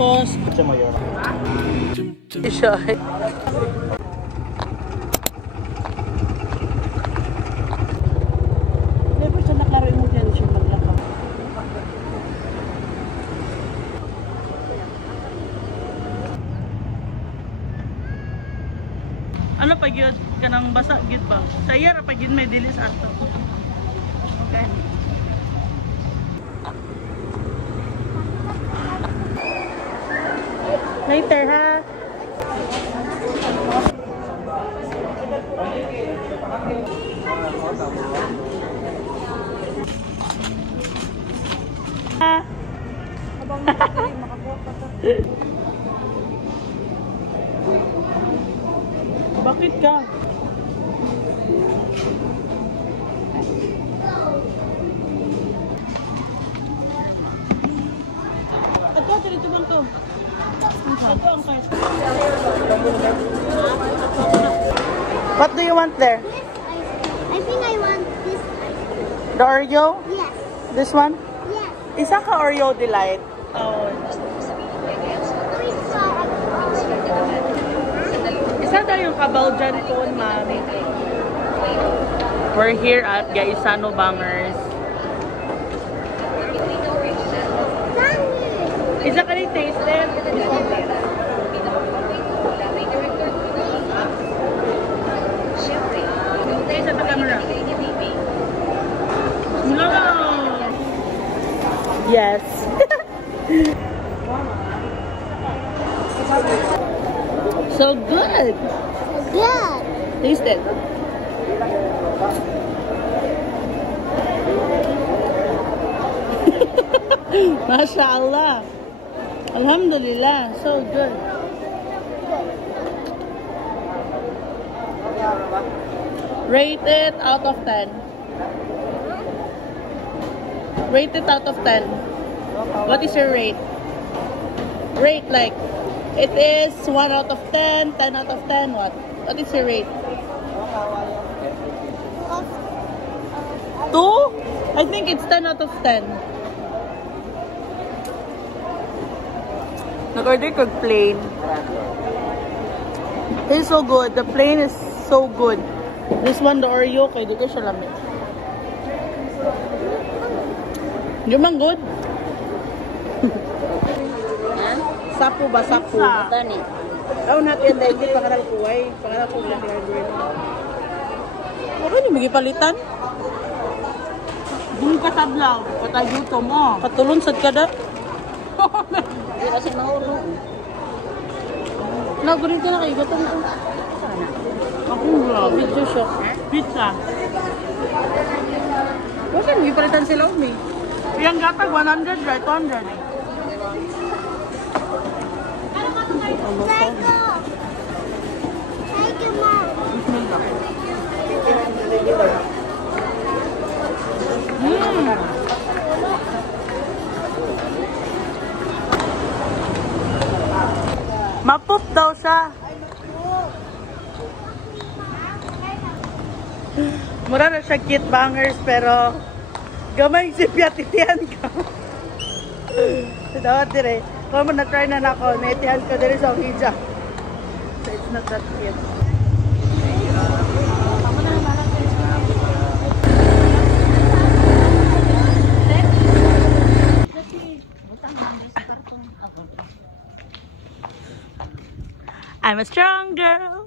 Pause. Siya. Never siya naklaro mo dyan siya maglakang. Ano pag yun ka nang basa gid ba? Sa iya ra pag yun may dilis ato. Okay. Later ha. Bakit ka? Ito, dito bang to? Ito ang card. What do you want there? I think I want this. The Oreo? Yes. This one? Yes. Isa ka Oreo Delight. Oh. Isa daw yung kabaw dyan ko, mami. We're here at Gaisano Bangers. Isa ka rin tasted? Isa ta camera. No! Yes. So good. Good. Taste it. MashaAllah. Alhamdulillah. So good. Rate it out of 10. Rate it out of 10. What is your rate? Rate like, it is 1 out of 10, 10 out of 10, what? What is your rate? 2? I think it's 10 out of 10. Nag-order kag plain. It's so good. The plain is so good. This one, the Oreo, kay di ko siya lamig. Di man good? Sapo ba? Sapo. Tani. Daw natin dahil hindi pangaral kuway. Pangaral ko lang hardware. Ano ni magipalitan? Hindi ka sablaw. Patay dito mo. Katulon sad ka da. Di kasi mahulog. Nagulin ka na kayo. Gatong ko. Ako nga. Video shock. Pizza. Bakit magipalitan sila umi? Yung gatag 100 right? 200 eh. Thank you, Mom. Mapup daw siya. Mura na siya cute bangers pero gamay si Piatitian ka. Dawat dire. Kung mo na-try na ako, naitihan ko dire sa hijab. So it's not that cute. I'm a strong girl.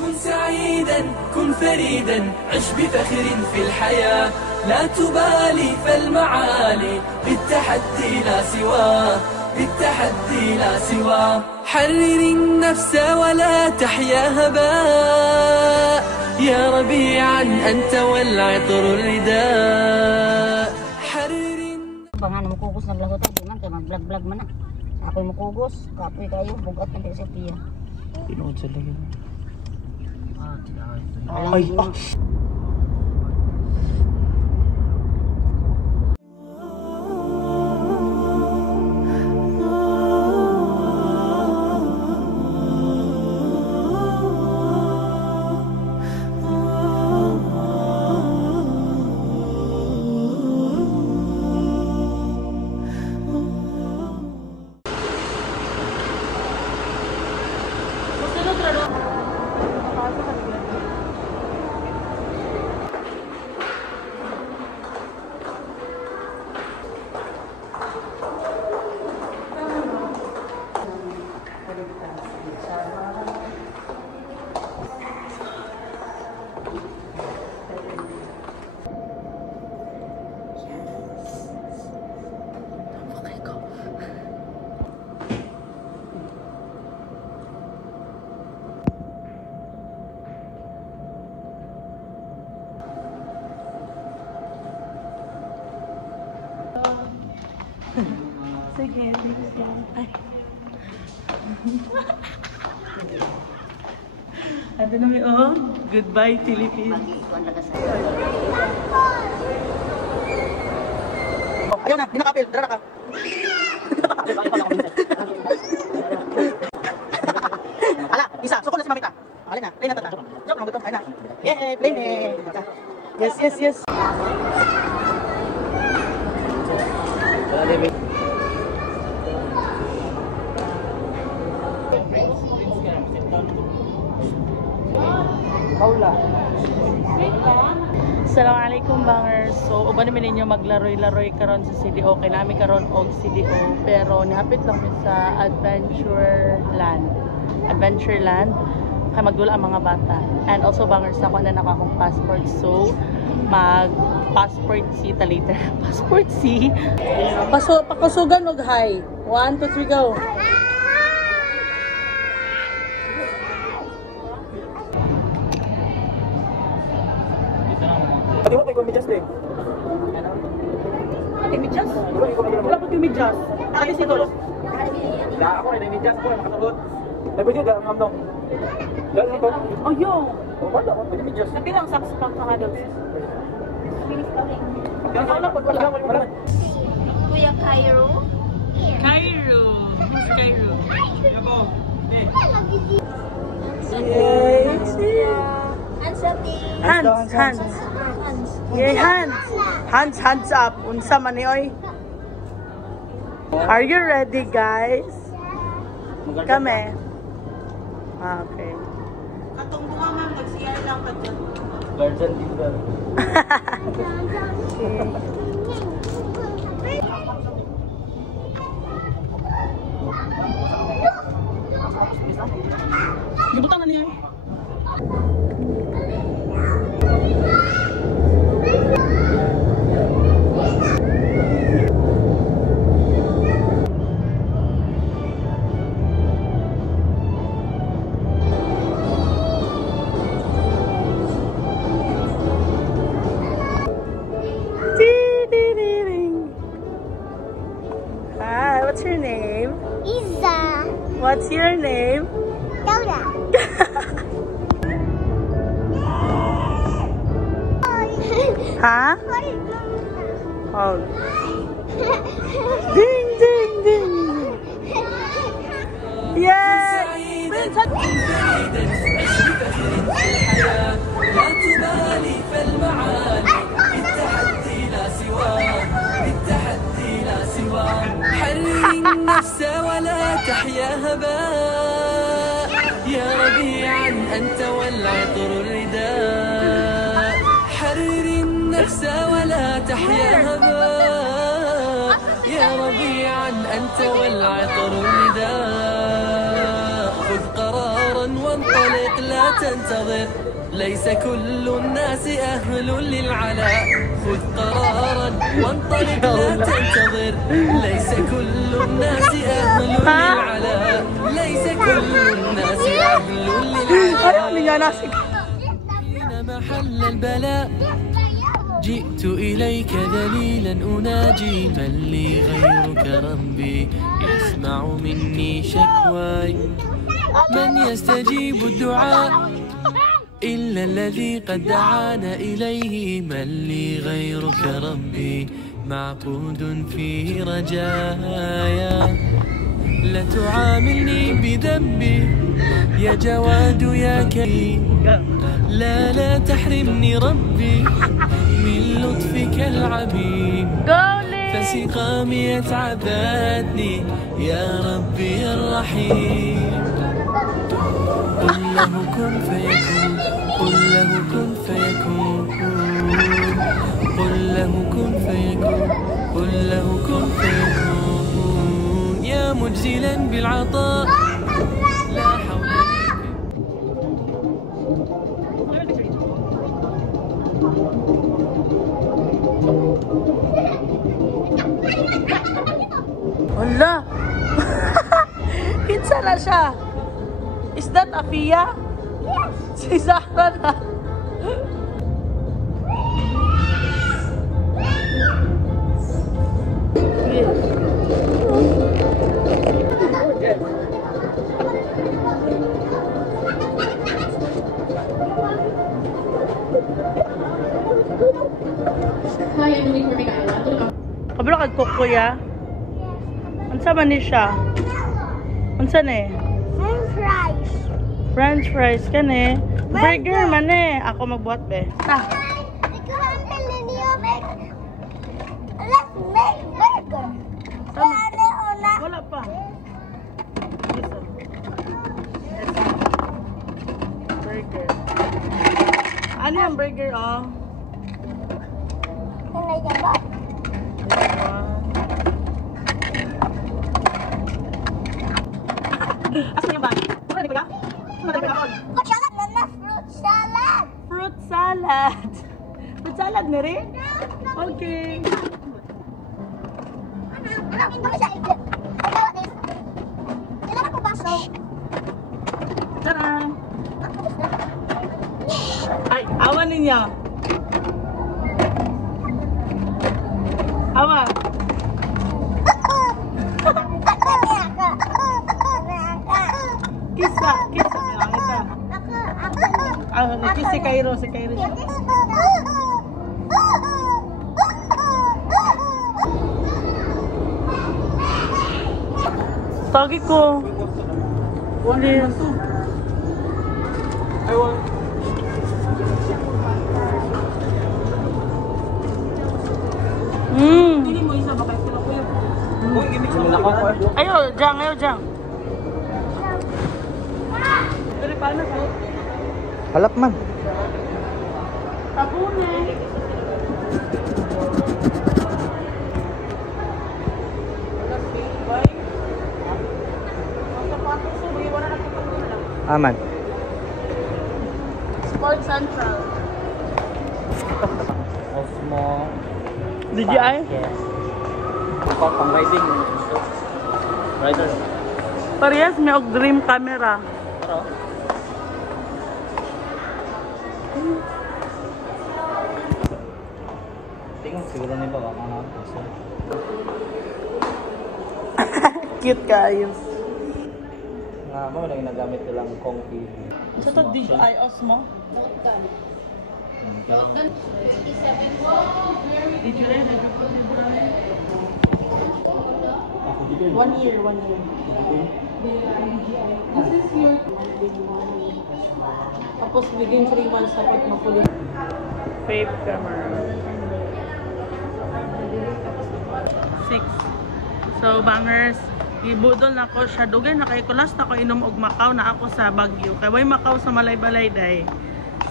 كن سعيدا كن فريدا عش بفخر في الحياة لا تبالي فالمعالي بالتحدي لا سواه بالتحدي لا سواه حرر النفس ولا تحيا هباء يا ربيعا أنت والعطر الرداء حرر Bangan mo kugos naglagot di man kay mag-vlog man na. Ako'y mukugos, kapoy kayo bugat man di sa piya. Pinood sa lagi. Ay, Sige, ay. Ano na may goodbye Philippines. Ayaw na, di nakapil, dara na ka. Ala, isa, sukol na si Mamita. Alin na, play na tata. Joke lang, gutom, ayun na. Yeah, play na. Yes, yes, yes. Paula. Assalamualaikum bangers. So uban namin ninyo maglaroy-laroy karon sa CDO kay nami karon og CDO pero nihapit lang mi sa Adventureland kay magdula ang mga bata. And also bangers ako na akong passport so mag passport C ta later. Passport C. Pakasugan og hi. 1 2 3 go. Pati mo kay Midjas din. Ate Midjas? Wala po yung Midjas. Ate Sidol. Ako ay Midjas ako makatulog. Ay pwede ka ngamdong. Dalo to. Oh yo. Wala ko pwede Midjas. Napilang saks pang kahadol. Wala. Kuya Cairo. Cairo. Who's Cairo? Hands. Yay, hands up. Unsa man ni oy? Are you ready, guys? Kame. Okay. Katong duha man mag-CR lang ka dyan. Guardian leader. Gibutan na niya. Hi, what's your name? Isa. What's your name? Dauda. Huh? Oh. Ding, ding, ding. Yay! لا تبالي فالمعالي بالتحدي لا سواه بالتحدي لا سواه حرري النفس ولا تحيا هباء يا ربيعا أنت والعطر الرداء حرري النفس ولا تحيا هباء يا ربيعا أنت والعطر الرداء خذ قرارا وانطلق لا تنتظر ليس كل الناس أهل للعلاء خذ قرارا وانطلق لا تنتظر ليس كل الناس أهل للعلاء ليس كل الناس أهل للعلاء حين محل البلاء جئت إليك ذليلا أناجي من لي غيرك ربي يسمع مني شكواي من يستجيب الدعاء إلا الذي قد دعانا إليه من لي غيرك ربي معقود في رجايا لا تعاملني بذنبي يا جواد يا كريم لا تحرمني ربي من لطفك العميم فسقامي تعبتني يا ربي الرحيم قل له كن فيكون قل له كن فيكون قل له كن فيكون قل له كن فيكون يا مجزلا بالعطاء لا حول Wala. Kinsa na siya? Is that Afia? Yes. Si Zahra na. Kabalo kag kukuya. Unsa man ni siya? Unsa ni? French fries. French fries kani. Burger man eh. Ako magbuhat be. Ta. Let's make burger. Wala pa. Burger. Ano yung burger oh? Asan yung bag? Ano ba? Fruit salad. Fruit salad. Fruit salad na rin? Okay. Tara. Ay, awa ninyo. Awa. Kisa. Kisa. Si Cairo. Si Cairo. Tagi ko. Please. Ayo, Jang. Dari paano po? Halap man. Tabune. Aman. Sports Central. Osmo. DJI? Yes. Pang riding. Rider. Parehas may og dream camera. Pero tingnan siguro nila baka na. Cute kayo. Nga mo lang ginagamit nilang Kong TV. Sa to DJI Osmo? DJI. 1 year. This is your tapos within 3 months dapat makulit. Fave camera. 6. So bangers, ibudol na ko siya. Dugay na kay kulas na ko inom og Macau na ako sa Baguio. Kay way Macau sa Malay-Balay day.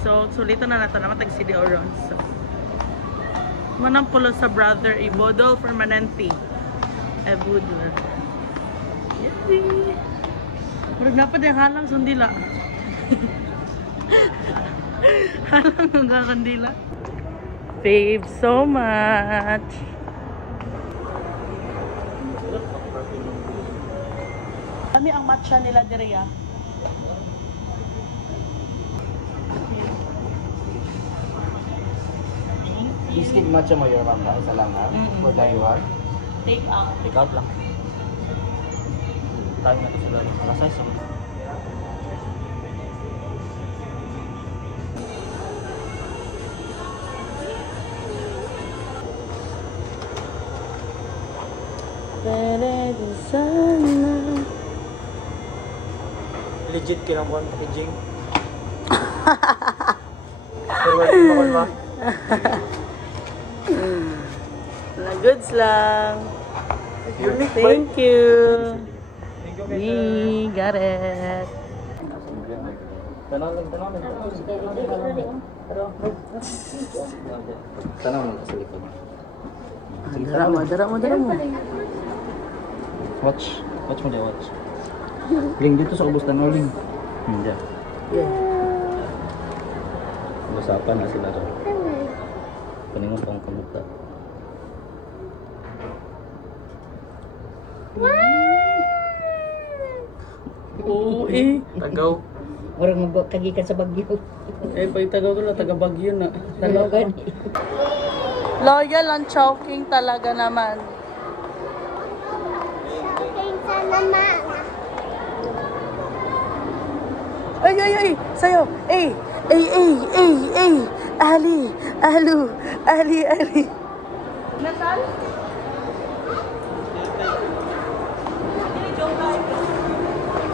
So sulito na nato na matag City Oron. So manang pulo sa brother ibudol permanente. Ebudol. Yay! Murag dapat yung halang sundila. Halang ng kandila. Fave so much. Kami ang matcha nila direya. Biscuit matcha mo yun ma'am, isa lang ha? For dayuhan? Take out. Take out lang. Tayo na ito sila. Alasay sa Pwede sana. legit kinabuhan packaging. Forward mo ko ba? Na goods lang. Unique ba? Thank you. Thank you, We got it. Tanaw lang. Tanaw lang sa likod. Dara mo. Watch mo dyan, watch. Ling dito sa ubos tanaw, Ling. Diyan. Yeah. Usapan na sila ron. Paningon pang kamuta. Oo eh. Tagaw. Orang kagikan sa Bagyo. Eh, pag tagaw ko na, taga Bagyo na. Talogan. Loyal ang Chowking talaga naman. Shopping sa naman. Ay, ay, ay! Sa'yo! Ay! Ay, ay, ay, ay! Ali! Alu! Ali, Ali! Nasal?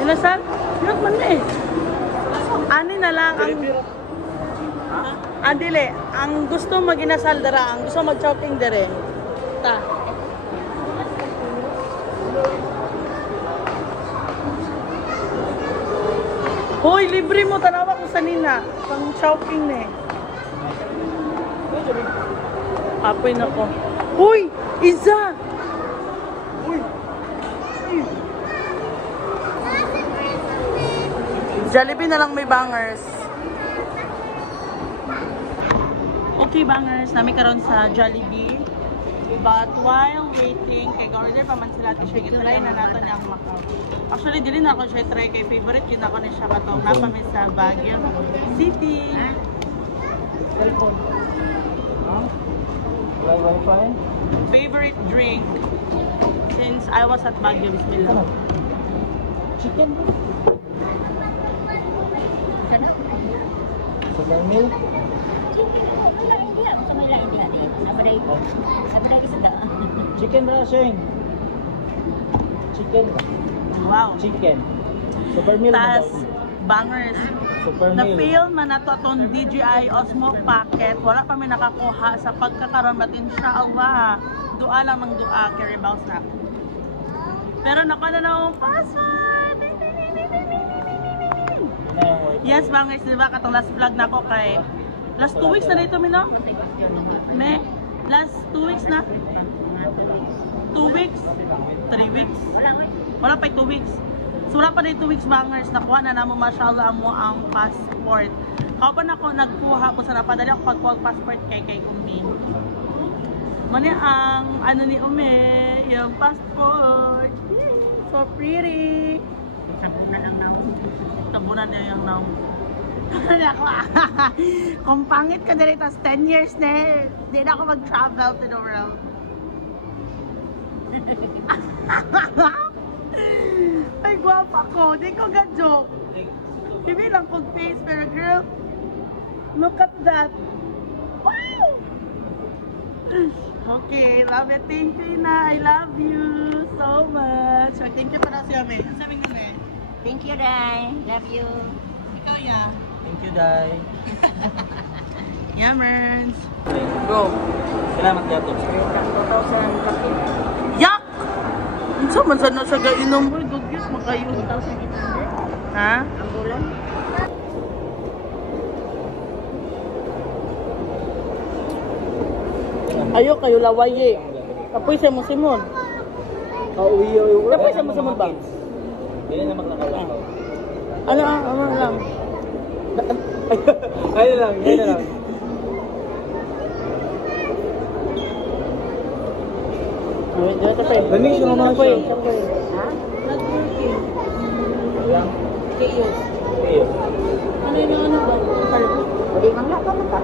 Inasal? Hirap man na eh. Ani na lang ang... Adile, ang gusto mag-inasal dara, ang gusto mag-choking dere. Ta. Hoy, libre mo tanawa ko sa nina. Pang choking na eh. Apoy na ko. Hoy! Isa! Jollibee na lang may bangers. Okay, bangers. Nami karon sa Jollibee. But while waiting, kay order pa man sila ito siya. Try na nato niya ang Macau. Actually, dili na ako siya try kay favorite. Yun ako na siya katong napami sa Baguio City. Favorite drink since I was at Baguio. Bismillah. Chicken. Super meal. Chicken brushing. Chicken. Wow. Chicken. Super meal. Tas, bangers. Super meal. Na-fail man na to itong DJI Osmo Pocket. Wala pa may nakakuha sa pagkakaroon. But inshallah, dua lang ng dua. Carry bounce na. Pero nakuha na akong password. Yes, bangers. Diba katong last vlog na ako kay... Last 2 weeks na dito, Mino? Me? Last 2 weeks na? 2 weeks? 3 weeks? Wala pa 2 weeks. So wala pa na 2 weeks, bangers. Nakuha na naman, mashallah mo ang passport. Kauban ako nagkuha ko sa napadali ako pag-call passport kay Umi. Mani ang ano ni Umi, yung passport. So pretty. Tabunan niya yung naong. Kung pangit ka dito, 10 years na hindi na ako mag-travel to the world. Ay, guwapa ko. Di ko ga-joke. Hindi lang kong face, pero girl, look at that. Wow! Okay, love it. Thank you, Ina. I love you so much. So, thank you para sa amin. Ang sabi nga na eh. Thank you, Dai. Love you. Ikaw, ya. Thank you, Dai. Yammers. Go. Salamat, Gato. 2,000 Yak! Unsa man sana sa gainom boy, dugyos makayo. 2,800. Ha? Ang bulan. Ayo kayo lawaye. Kapoy sa mo Simon. Kauwi. Kapoy sa mo Simon ba? Hindi na maglakaw. Ano lang. Ayun lang. Wait, dito pa. Galing siya mga siya. Ha? Lang. Chaos. Ayun. Ano yung ano ba? Pwede mang lakad ka.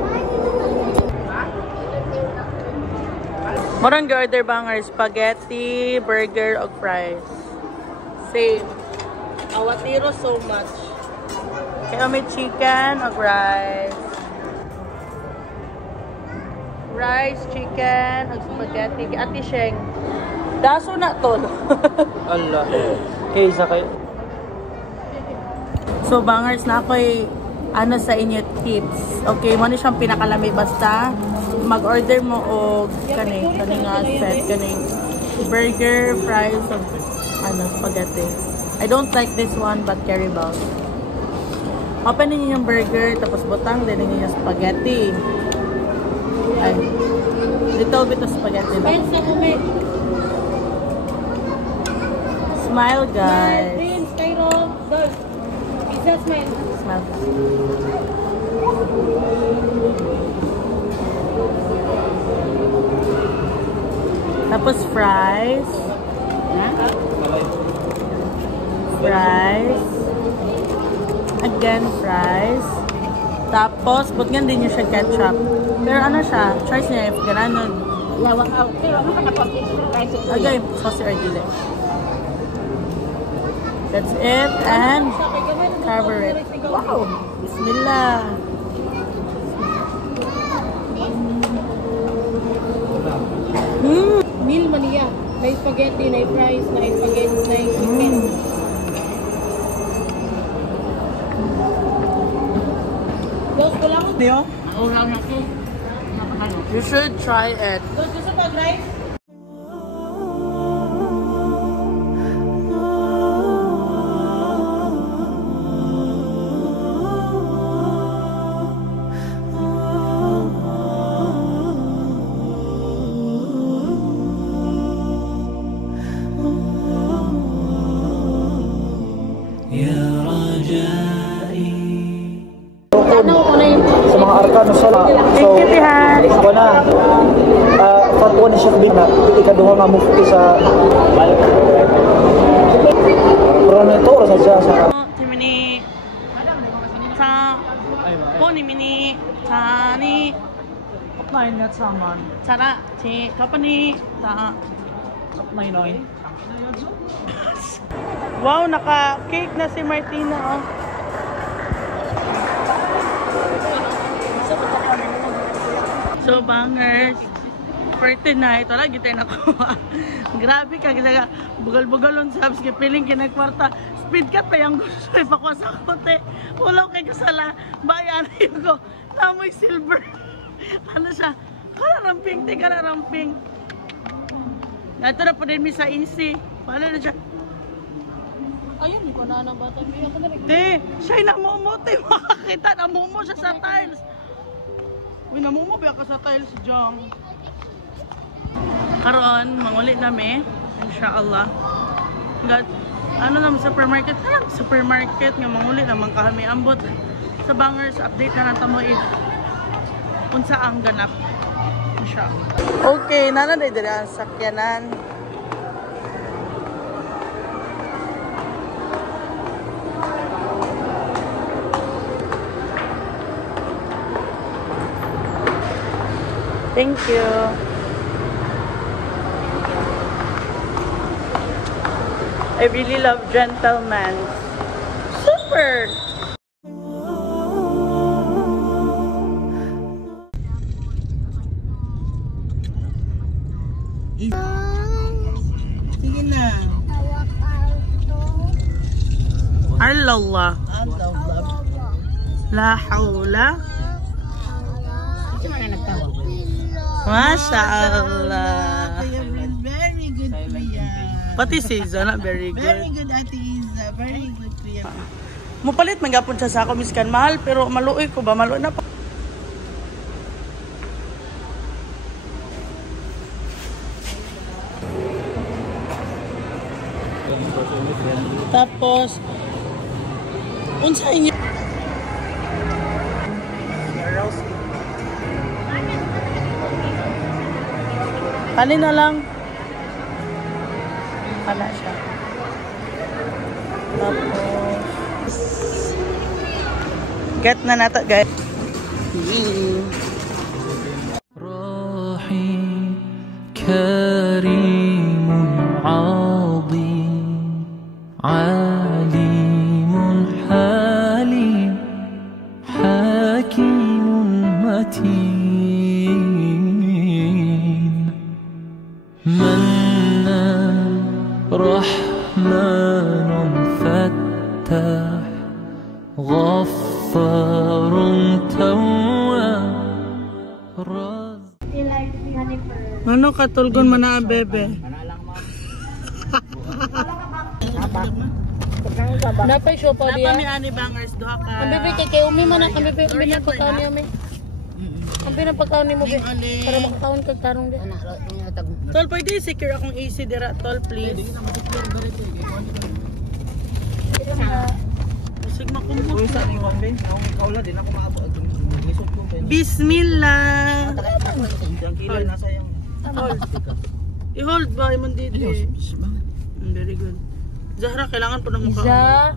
Morang order bangers, spaghetti, burger, o fries. Same. Awatiro so much. Kaya may chicken o rice. Rice, chicken, o spaghetti. Ati Sheng. Daso na tol. Allah. Okay, isa kayo. So bangers na ako'y ano sa inyo tips. Okay, mo na siyang pinakalamig basta mag-order mo o kani nga set, kani burger, fries, o ano, spaghetti. I don't like this one but carry bout. Open niyo yung burger, tapos butang din niyo yung spaghetti. Ay, little bit of spaghetti lang. Smile, guys. Smile. Tapos fries. Fries. Again, fries. Tapos, butgan din niyo siya ketchup. Pero ano siya, choice niya if gananon. Lawak out. Pero ano ka na po? Okay, saucy or dili. That's it. And cover it. Wow! Bismillah. Meal man niya. May spaghetti, may fries, may spaghetti, may chicken. Dos ko lang. Neo, Uraw na siya. you should try it. Dos gusto pag rice? Sa mga arkano sala. So, wala. Fatwa ni Sheikh Bin na ikaduha nga mufti sa Prometor sa siya sa Timini sa Poni mini Tani Upline na saman Tara Ti Kapani Ta Upline. Wow, naka-cake na si Martina, oh. So, bangers, for tonight, wala kita nakuha. Grabe ka, kasi bugal-bugal on subs, piling kinagkwarta. Speed cut pa yung gusto, ipakuha sa kote. Wala kay kasala, bayan ko. Namoy silver. Ano siya? Kararamping, di kararamping. Ito na po din mi sa easy. Paano na siya? Ayun, ko na ng bata. Ako na rin. Di, siya'y namumuti. Makakita, namumo siya sa tiles. Uy, namumo ba ka sa tiles dyan? Karoon, mangulit nami. Insyaallah. God, ano naman supermarket? Alam, supermarket nga mangulit naman kami. Ambot sa bangers, update na natin mo unsa ang ganap. Insyaallah. Okay, nanaday diri ang sakyanan. Thank you. I really love gentlemen. Super! Sige na. Allah. La hawla. Ito man na nagtawa. Masya Allah. Very good, Kuya. Pati si Iza na, very good. Very good, Ate Iza. Very good, Kuya. Mupalit magapon siya sa ako, miskan mahal, pero maluoy ko ba? Maluoy na pa. Tapos, unsa inyo? Kanina lang. Kana siya. Tapos, get na nato, guys. راحي كريم عظيم عليم حليم حكيم متين منان رحمن فتاح غفار تواب Ano katulgon man na bebe? Napay siya pa Napa mi diya. ani bangers duha ka. Ang bibig kay umi man ang bibig umi na pagkaon niya may. Ang binang pagkaon ni mo be. Para makakaon kag tarong di. Tol, pwede secure akong AC dira, tol, please. Sigma kumot. Uy, sa ating one, Ben. Kaula din ako maabot. Bismillah. Yung kilay nasa yung... I-hold ba? Iman dito eh. Very good. Zahra, kailangan po ng mukha. Isa.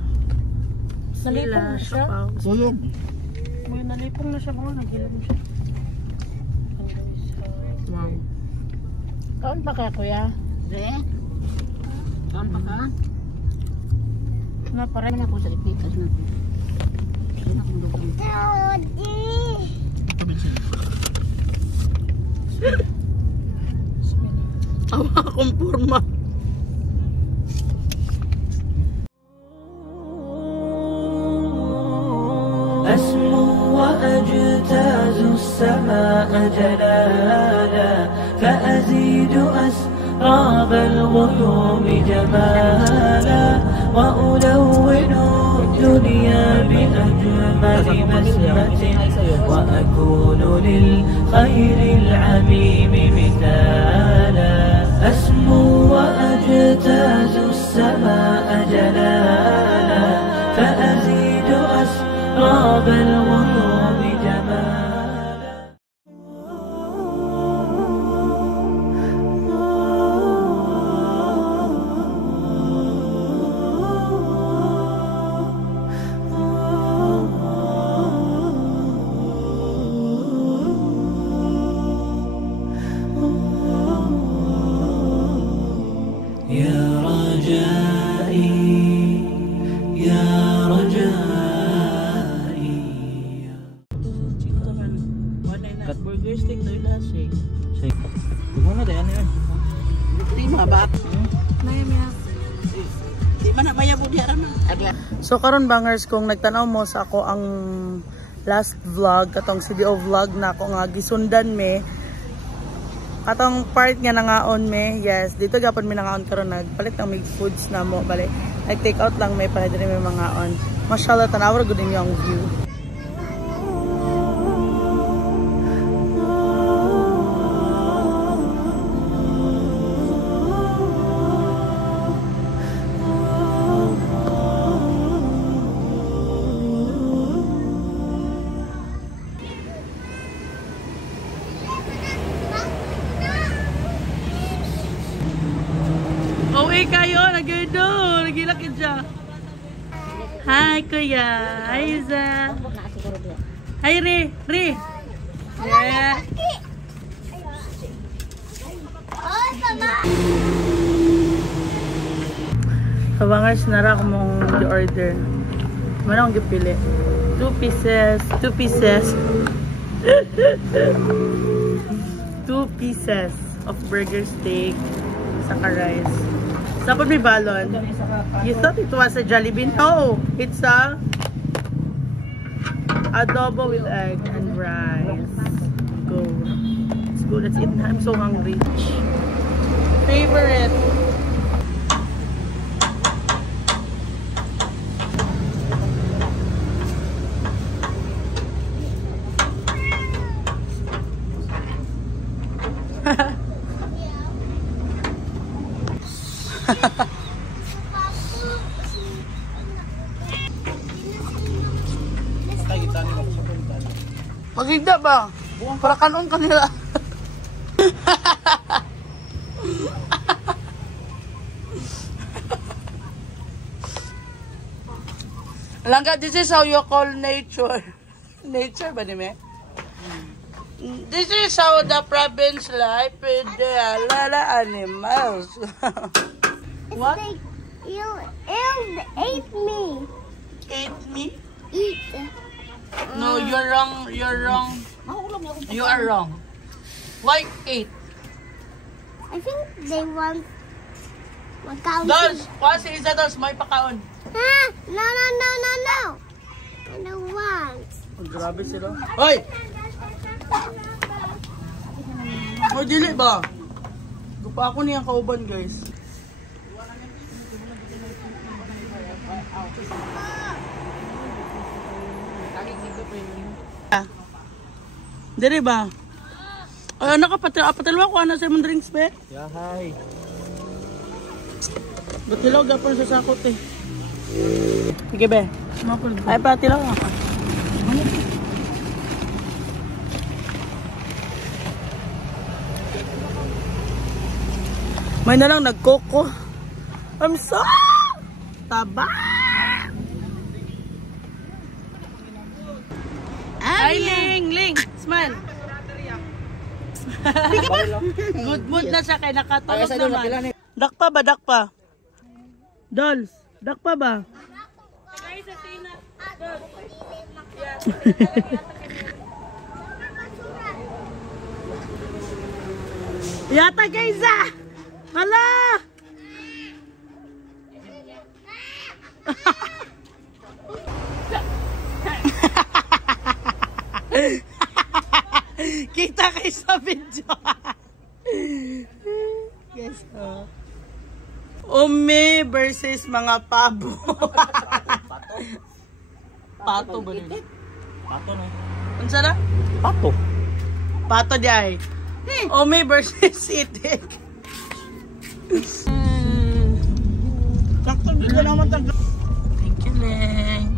Bismillah. Nalipong na siya. Suyog. May nalipong na siya mga. Nagilap mo siya. Wow. Kaon pa kaya kuya? Re? Saan pa ka? Na para Ano ako sa ipitas na. Ano akong lukang? Awa akong porma. أسمو وأجتاز السماء جلالا فأزيد أسراب الغيوم جمالا وألون الدنيا بأجمل بسمة وأكون للخير العميم مثالا أسمو وأجتاز السماء جلالا فأزيد أسراب الغيوم جمالا يا رجائي يا رجائي Cut burger steak daw yung lasa eh. Tignan mo tayo, ano yun? Di ba? Maya. Di ba na maya po diya na? So karon bangers, kung nagtanaw mo sa ako ang last vlog, katong CBO vlog na ako nga gisundan me, katong part nga nangaon me, yes, dito gapon mi nangaon karon, nagpalit ng may foods na mo, bali, nag-take out lang may para diri may mangaon. Mashallah, tanawar gud ninyo ang view. Okay kayo, nagilakid siya. Hi kuya, hi Iza. Hi Re. Yeah. Kabangers, nara ko mong i-order. Mana akong gipili? 2 pieces. 2 pieces of burger steak. Saka rice. Sapod may balon. You thought it was a Jollibee? No! It's a adobo with egg and rice. Go. It's good. Let's eat. I'm so hungry. Favorite. Magigda ba? Para kanon kanila. Langga, this is how you call nature. Nature ba ni me? This is how the province life with the animals. What? You ate me. Ate me? Eat. No, you're wrong. You're wrong. You are wrong. Why 8? I think they want makaon. Dos! Kasi isa dos, may pakaon. Ha? No. I don't want. Oh, grabe sila. Hoy! Oh, dili ba? Gupa ako niyang kauban, guys. Dili ba? Ay, nakapatalwa ko na sa mong drinks, be? Yeah, hi. Ba't hilaw gapon sa sakot eh? Sige, be. Ay, patilaw ako. May na lang nagkoko. I'm so taba. Ay, Ling! Smile! Good mood na siya kay nakatulog naman. Dakpa ba? Dakpa? Dolls, dakpa ba? Yata Kaysa! Hala! Kita kayo sa video. Yes, Umi versus mga pabo. Pato ba nila? Pato no? Unsa na? Pato. Pato di ay. Umi versus itik. Sakto dito naman tag. Thank you, Leng.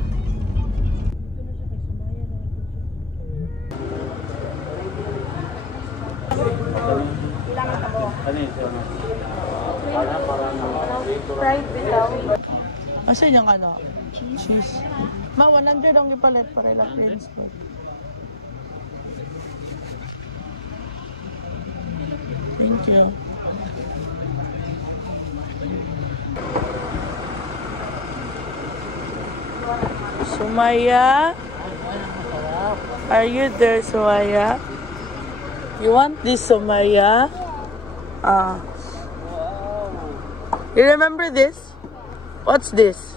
Asa yung ano? Cheese. Ma, 100 ang ipalit para ilang friends. Thank you. Sumaya? Are you there, Sumaya? You want this, Sumaya? You remember this? What's this?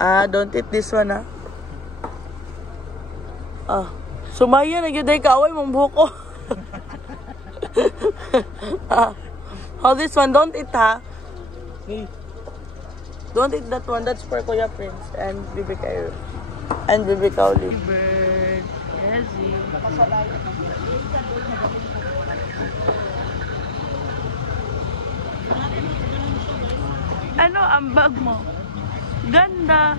Don't eat this one, Sumaya, nagyuday ka. Away mong buhok ko. Hold this one. Don't eat, ha? Don't eat that one. That's for Kuya Prince and Bibi Kayo. And Bibi Kauli. Bird. Yezi. Ano ang bag mo? Ganda.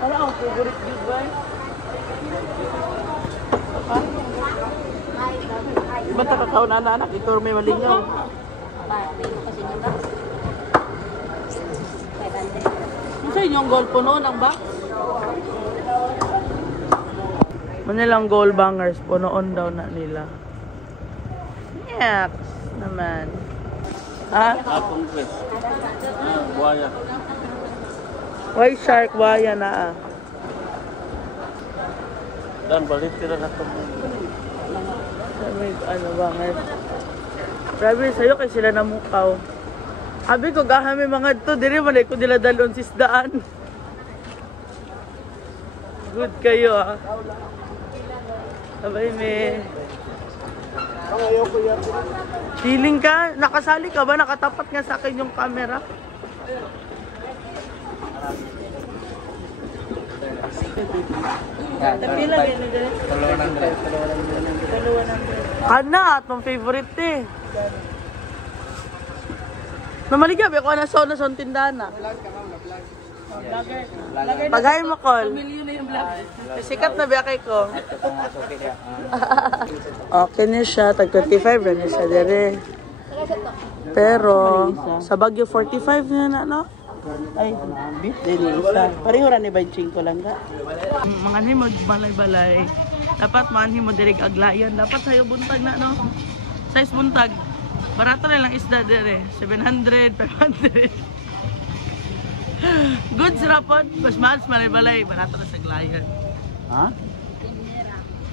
Ano ang favorite big boy? Ba't nakakaw na anak? Ito may malingaw. Ano sa inyong goal puno ng box? Manilang goal bangers, punoon daw na nila. Yes, naman. Akong dress. Buaya. White shark, buaya na Dan balik sila na to. Ano bangers? Grabe sa'yo kasi sila namukaw. Sabi ko, gahami mga to, diri malay ko nila dalon sisdaan. Good kayo Sabay me. Feeling ka? Nakasali ka ba? Nakatapat nga sa akin yung camera. Pila gani dali? 200. Ana, atong favorite eh. Namaligab ako na sa tindahan na. Pagay mo, Col. Sikat na biya kay ko. Okay na siya. Tag 25 na siya dere. Pero, sa Baguio 45 na no? Ay, bit din isa. Pareho rin ni 25 lang ka. Mga himo balay-balay. Dapat man himo dirig aglayan. Dapat sayo buntag na no? Size buntag. Barato na lang isda dere. 700, 500. Good rapod, mas mahal sa balay-balay, barato na sa glayan. Ha?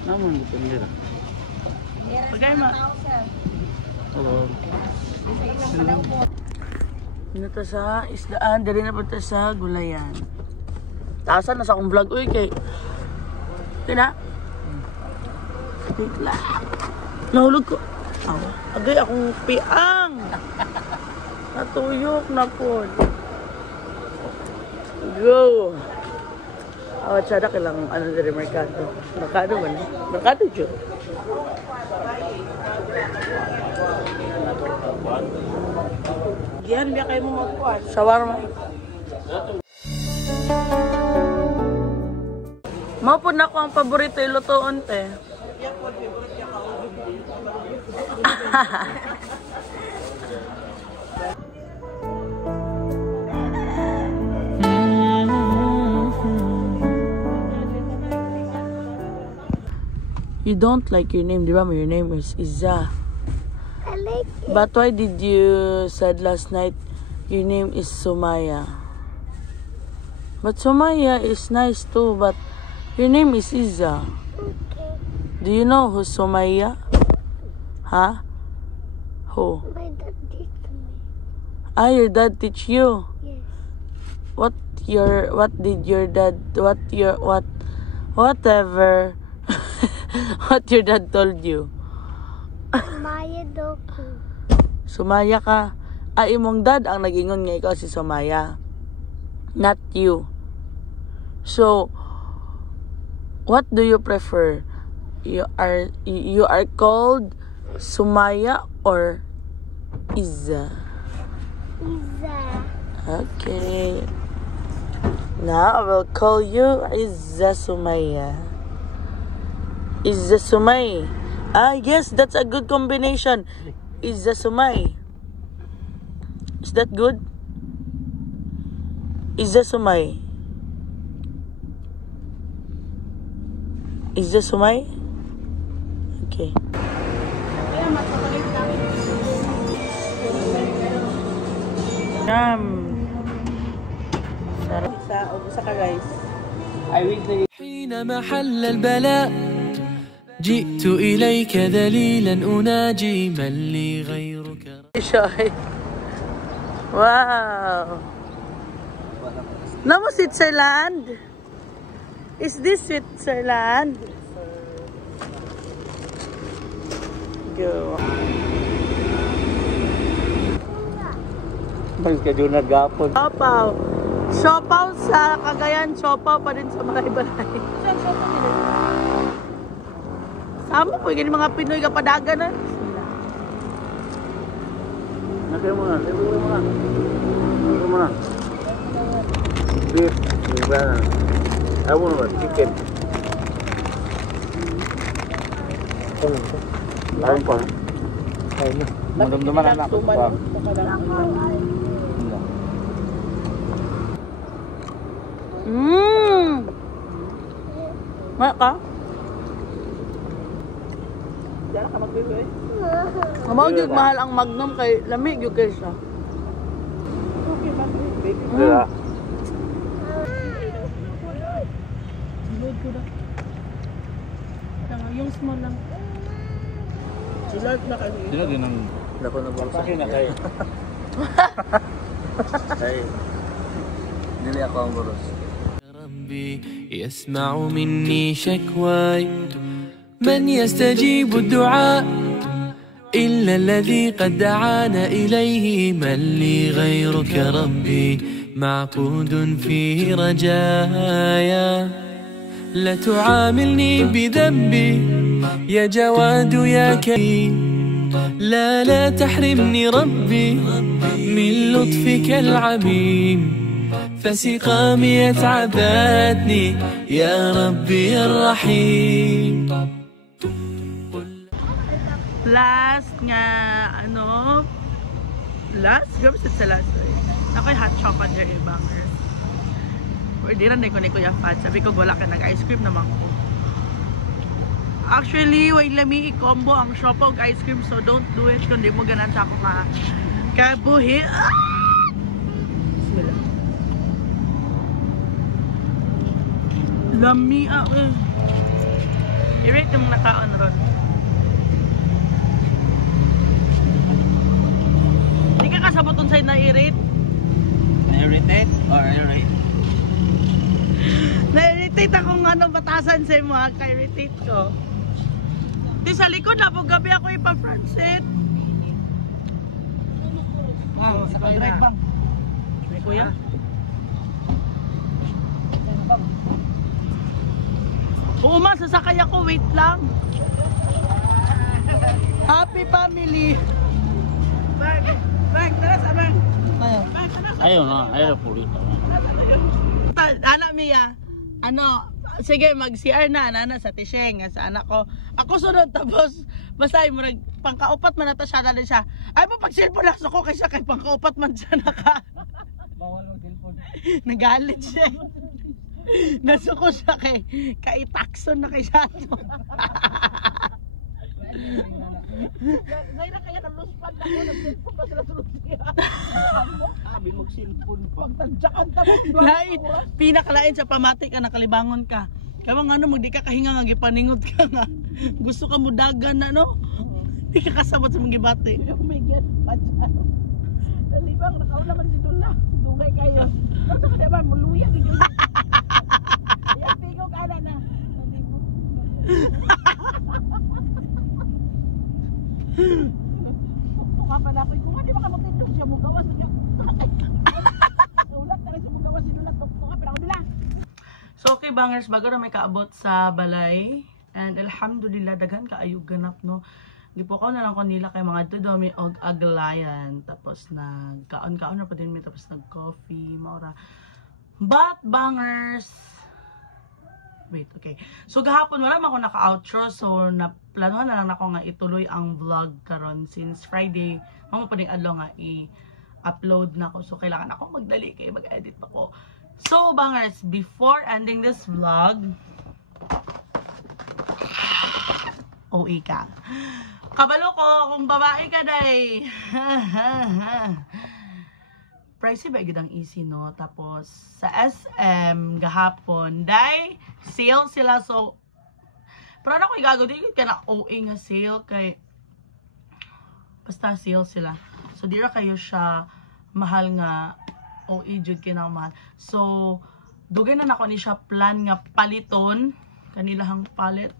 Naman dito nila. Pagay ma. Hello. Dito sa isdaan, dali na punta sa gulayan. Taasan na sa akong vlog, uy kay. Tina? Bigla. Nahulog ko. Agay akong piang. Natuyok na po. Go! Awat siya na kailang ano dari Mercado. Mercado ba na? Mercado dyan. Diyan, biya kayo mo magkuhan. Shawarma. Mao na ko ang paborito ilutoon te. You don't like your name, di ba? Your name is Iza. I like it. But why did you said last night your name is Sumaya? But Sumaya is nice too, but your name is Iza. Okay. Do you know who's Sumaya? Huh? Who? My dad did to me. Ah, your dad teach you? Yes. Whatever what your dad told you? Maya Doku. Sumaya ka. Imong dad ang nag-ingon nga ikaw si Sumaya. Not you. So, what do you prefer? You are called Sumaya or Iza? Iza. Okay. Now I will call you Iza Sumaya. Iza Sumay. Yes, that's a good combination. Iza Sumay. Is that good? Iza Sumay. Iza Sumay? Okay. Sarap sa ka-rice. I will do it. حين محل البلاء جئت إليك ذليلا أناجي من لي غيرك. Wow. Namo Switzerland? Is this Switzerland? Go. Mas ka doon nagapon. Siopaw. Siopaw sa Cagayan, siopaw pa din sa Balay-Balay. Saan siopaw nila? Sama ko, yung mga Pinoy kapadagan na. Nakaya mo na. Beef. I want chicken. Lain pa. Ayun na. Madamdaman na ako. Maya ka? Diyan ka mag-bibig. Amaw yung mahal ang Magnum kay lamig yung kay siya. Okay ba? Yeah. Yung small lang. Silag na kami. Sila din ang dako na bulsa. Pakin na kayo. Ay. Dili ako ang boros. ربي يسمع مني شكواي من يستجيب الدعاء إلا الذي قد دعانا إليه من لي غيرك ربي معقود فيه رجايا لا تعاملني بذنبي يا جواد يا كريم لا تحرمني ربي من لطفك العميم فسقامي تعبتني يا ربي الرحيم. Last nga, last? Grabe sa last. Ako'y hot chocolate here, bangers. Pwede rin ko ni Kuya Fat. Sabi ko, wala ka nag-ice cream naman ko. Actually, way lami i-combo ang siopaw og ice cream, so don't do it kung di mo ganan sa ako kabuhi. Bismillah. Lami i-rate yung nakaon ron. Hindi ka kasaboton sa'yo na i-rate? Na-irritate or irrate? Na-irritate akong batasan sa'yo mo, ka-irritate ko. Di sa likod na po gabi ako ipa-front seat. Sa drive bang? Ay, kuya? Oo ma, sasakay ako, wait lang. Happy family. Bag, tara sa bag. Ayaw na, ayaw pulito. Anak Mia, Sige, mag-CR na, nana sa tisheng, sa anak ko. Ako sunod, tapos, basta yung pangkaupat man nata siya, dali siya. Ay mo, pag-cellphone lang ko kay siya, kay pangkaupat man siya naka. Bawal ang cellphone. Nagalit siya. Nasuko siya kay Takson na kay siya. Say na kaya naluspan na ko, nag-cellphone pa sila sunod siya. Sabi mag-cellphone pa. Pagtadyakan ta mo. Lain, pinakalain sa pamatik ka, nakalibangon ka. Kaya nga ano, magdi ka kahinga nga, gipaningot ka nga. Gusto ka mo dagan na, no? Di ka kasabot sa mga gibati. Oh my God, patyan. Nalibang, nakaula man si Dula. Dugay kayo. Ano ka naman, muluya si Dula. Ayan, tingog ka na. Tuka pa na ako. Kung hindi baka magtindog siya, mugawas siya. Ulat na rin siya, mugawas si Dula. Tuka pa na ako nila. So okay bangers, bago na may kaabot sa balay. And alhamdulillah, daghan kaayog ganap, no? Gipukaw na lang ko nila kay mga tudomi og aglayan. Tapos nagkaon-kaon na pa din mi, tapos nag-coffee, maura. But bangers, wait, okay. So gahapon wala man ako naka-outro, so naplanuhan na lang ako nga ituloy ang vlog karon since Friday. Mamo pa ding adlaw nga i-upload na ko. So kailangan ako magdali kay mag-edit pa ko. So bangers, before ending this vlog, OE ka. Kabalo ko kung babae ka day. Pricey ba gid ang easy, no? Tapos sa SM gahapon day sale sila, so pero ako igago di ka na OA nga sale kay basta sale sila. So di ra kayo siya mahal nga OA jud kay na mahal. So dugay na nako ni siya plan nga paliton kanilahang palit.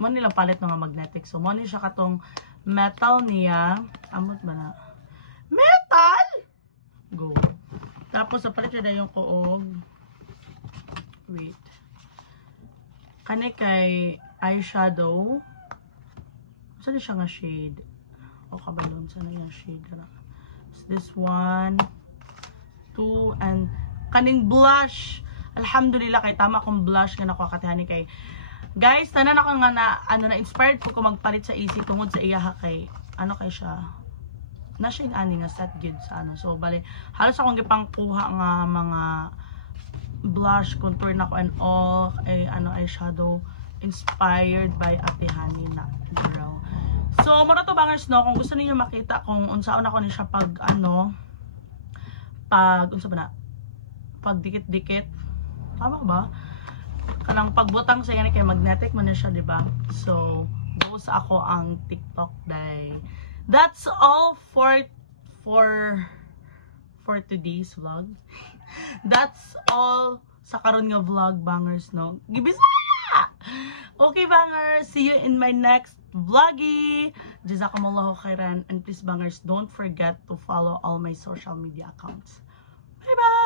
Mo nilang palit nga magnetic. So mo ni siya katong metal niya. Amot ba na? Metal! Go. Tapos sa palit na yung kuog. Wait. Kani kay eyeshadow. Saan siya nga shade? O kabalon. Saan na yung shade? So this one. 2. And kaning blush. Alhamdulillah kay tama akong blush nga nakakatihani kay guys, tanan ako nga na inspired po ko magpalit sa easy tungod sa iyaha kay ano kay siya na siya yung ani nga set good sa ano. So bali halos akong gipangkuha nga mga blush, contour na ko and all ay ano eyeshadow inspired by Ate Hani na girl. So mura to bangers, no, kung gusto niyo makita kung unsaon ako ni siya pag ano unsa ba na pag dikit-dikit, tama ba? Kanang pagbutang sa yan kay magnetic man na siya, di ba? So, go sa ako ang TikTok day. That's all for today's vlog. That's all sa karon nga vlog bangers, no? Gibisa! Okay bangers, see you in my next vloggy. Jazakumullahu khairan, and please bangers, don't forget to follow all my social media accounts. Bye bye!